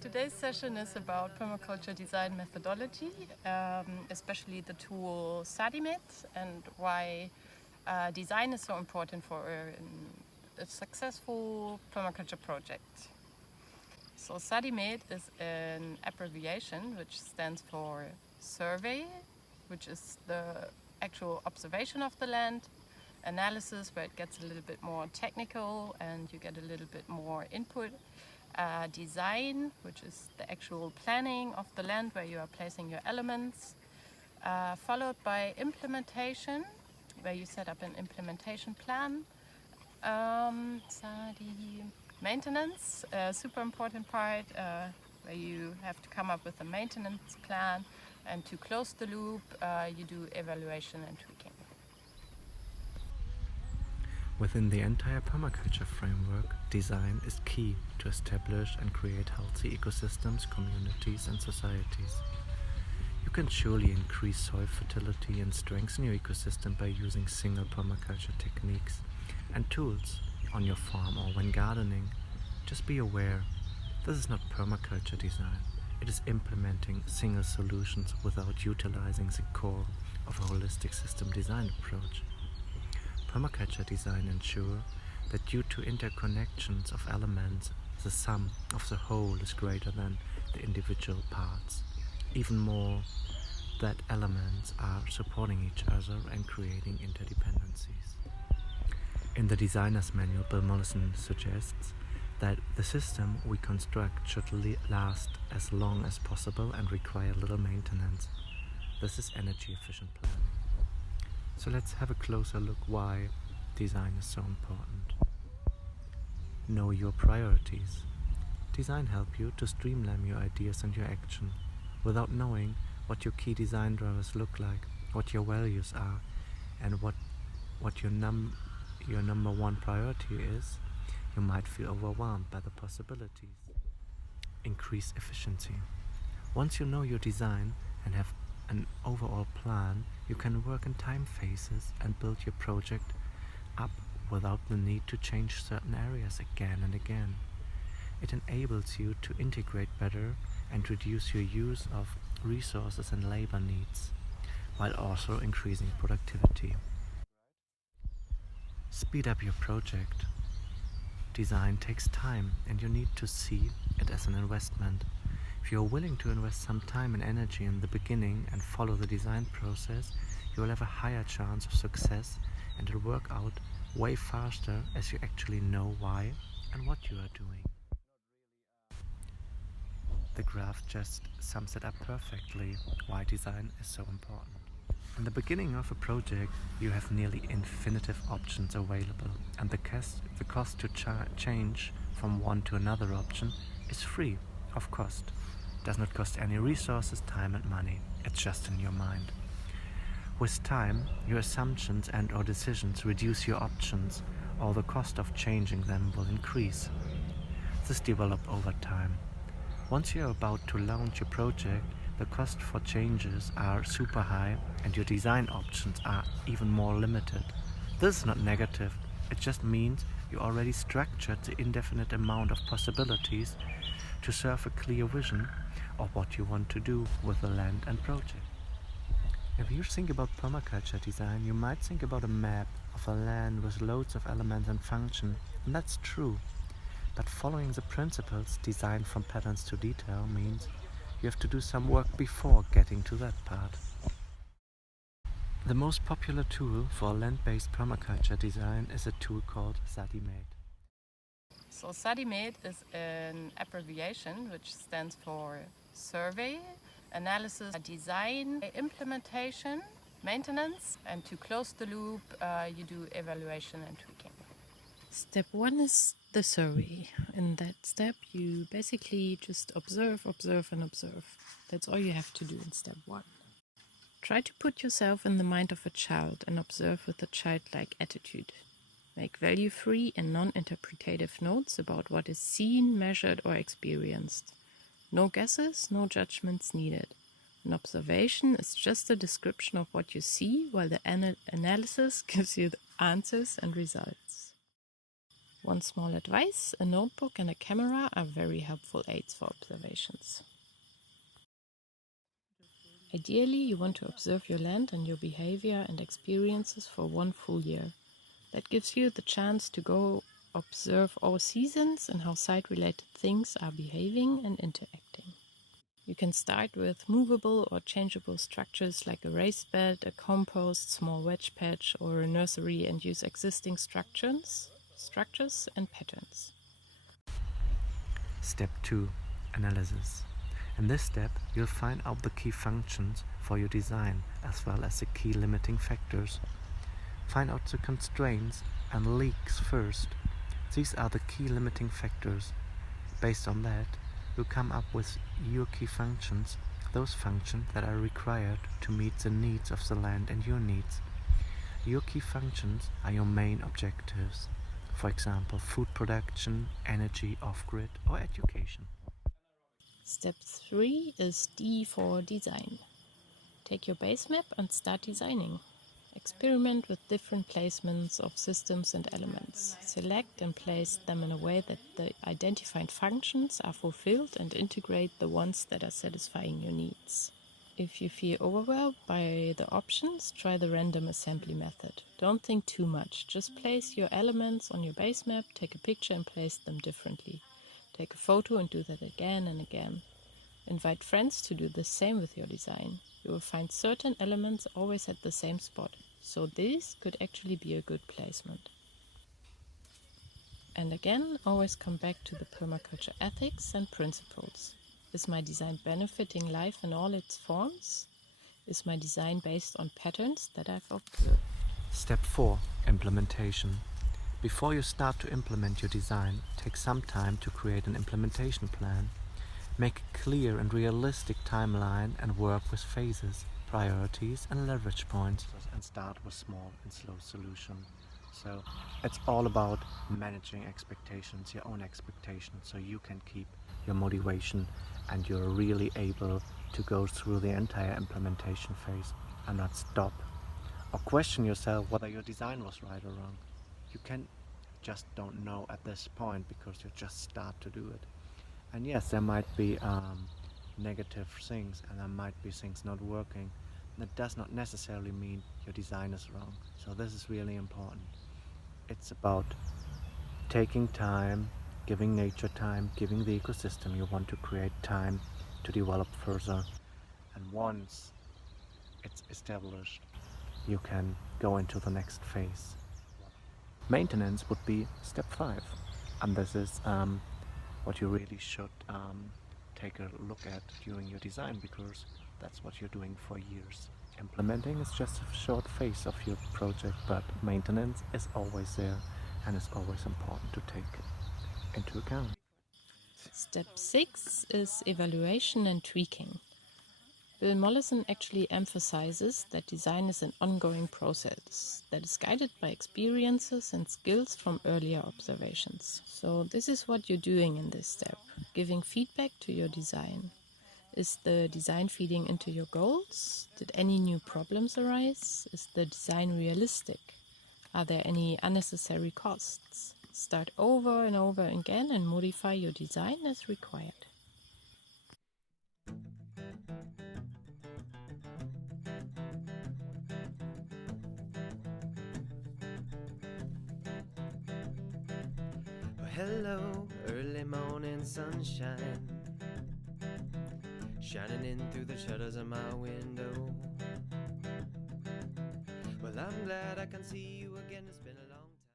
Today's session is about permaculture design methodology, especially the tool SADIMET, and why design is so important for a successful permaculture project. So SADIMET is an abbreviation which stands for survey, which is the actual observation of the land, analysis where it gets a little bit more technical and you get a little bit more input, design, which is the actual planning of the land where you are placing your elements, followed by implementation, where you set up an implementation plan, maintenance, a super important part, where you have to come up with a maintenance plan, and to close the loop, you do evaluation and tweaking. Within the entire permaculture framework, design is key to establish and create healthy ecosystems, communities and societies. You can surely increase soil fertility and strengthen your ecosystem by using single permaculture techniques and tools on your farm or when gardening. Just be aware, this is not permaculture design. It is implementing single solutions without utilizing the core of a holistic system design approach. Permaculture design ensures that due to interconnections of elements, the sum of the whole is greater than the individual parts. Even more, that elements are supporting each other and creating interdependencies. In the designer's manual, Bill Mollison suggests that the system we construct should last as long as possible and require little maintenance. This is energy efficient planning. So let's have a closer look why design is so important. Know your priorities. Design helps you to streamline your ideas and your action. Without knowing what your key design drivers look like, what your values are, and what your number one priority is, you might feel overwhelmed by the possibilities. Increase efficiency. Once you know your design and have an overall plan, you can work in time phases and build your project up without the need to change certain areas again and again. It enables you to integrate better and reduce your use of resources and labor needs, while also increasing productivity. Speed up your project. Design takes time and you need to see it as an investment. If you are willing to invest some time and energy in the beginning and follow the design process, you will have a higher chance of success and it will work out way faster as you actually know why and what you are doing. The graph just sums it up perfectly, why design is so important. In the beginning of a project, you have nearly infinitive options available, and the cost to change from one to another option is free of cost. Does not cost any resources, time and money. It's just in your mind. With time, your assumptions and or decisions reduce your options, or the cost of changing them will increase. This develops over time. Once you are about to launch your project, the cost for changes are super high and your design options are even more limited. This is not negative, it just means you already structured the indefinite amount of possibilities to serve a clear vision of what you want to do with the land and project. If you think about permaculture design, you might think about a map of a land with loads of elements and function, and that's true. But following the principles designed from patterns to detail means you have to do some work before getting to that part. The most popular tool for land-based permaculture design is a tool called SADIMET. So SADIMET is an abbreviation which stands for survey, analysis, design, implementation, maintenance, and to close the loop, you do evaluation and tweaking. Step 1 is the survey. In that step, you basically just observe, and observe. That's all you have to do in step 1. Try to put yourself in the mind of a child and observe with a childlike attitude. Make value-free and non-interpretative notes about what is seen, measured, or experienced. No guesses, no judgments needed. An observation is just a description of what you see, while the analysis gives you the answers and results. One small advice, a notebook and a camera are very helpful aids for observations. Ideally, you want to observe your land and your behavior and experiences for 1 full year. That gives you the chance to go observe all seasons and how site-related things are behaving and interacting. You can start with movable or changeable structures like a raised bed, a compost, small veg patch, or a nursery, and use existing structures and patterns. Step 2. Analysis. In this step, you'll find out the key functions for your design as well as the key limiting factors. Find out the constraints and leaks first. These are the key limiting factors. Based on that, you'll come up with your key functions, those functions that are required to meet the needs of the land and your needs. Your key functions are your main objectives. For example, food production, energy off-grid, or education. Step 3 is D for design. Take your base map and start designing. Experiment with different placements of systems and elements. Select and place them in a way that the identified functions are fulfilled and integrate the ones that are satisfying your needs. If you feel overwhelmed by the options, try the random assembly method. Don't think too much. Just place your elements on your base map, take a picture and place them differently. Take a photo and do that again and again. Invite friends to do the same with your design. You will find certain elements always at the same spot, so this could actually be a good placement. And again, always come back to the permaculture ethics and principles. Is my design benefiting life in all its forms? Is my design based on patterns that I've observed? Step 4. Implementation. Before you start to implement your design, take some time to create an implementation plan. Make a clear and realistic timeline and work with phases, priorities and leverage points. And start with small and slow solutions. So it's all about managing expectations, your own expectations, so you can keep your motivation and you're really able to go through the entire implementation phase and not stop or question yourself whether your design was right or wrong. You can just don't know at this point because you just start to do it. And yes, there might be negative things and there might be things not working. That does not necessarily mean your design is wrong. So this is really important. It's about taking time, giving nature time, giving the ecosystem you want to create time to develop further. And once it's established, you can go into the next phase. Maintenance would be step 5. And this is what you really should take a look at during your design, because that's what you're doing for years. Implementing is just a short phase of your project, but maintenance is always there and is always important to take into account. Step 6 is evaluation and tweaking. Bill Mollison actually emphasizes that design is an ongoing process that is guided by experiences and skills from earlier observations. So this is what you're doing in this step, giving feedback to your design. Is the design feeding into your goals? Did any new problems arise? Is the design realistic? Are there any unnecessary costs? Start over and over again and modify your design as required. Hello, early morning sunshine, shining in through the shutters of my window. Well, I'm glad I can see you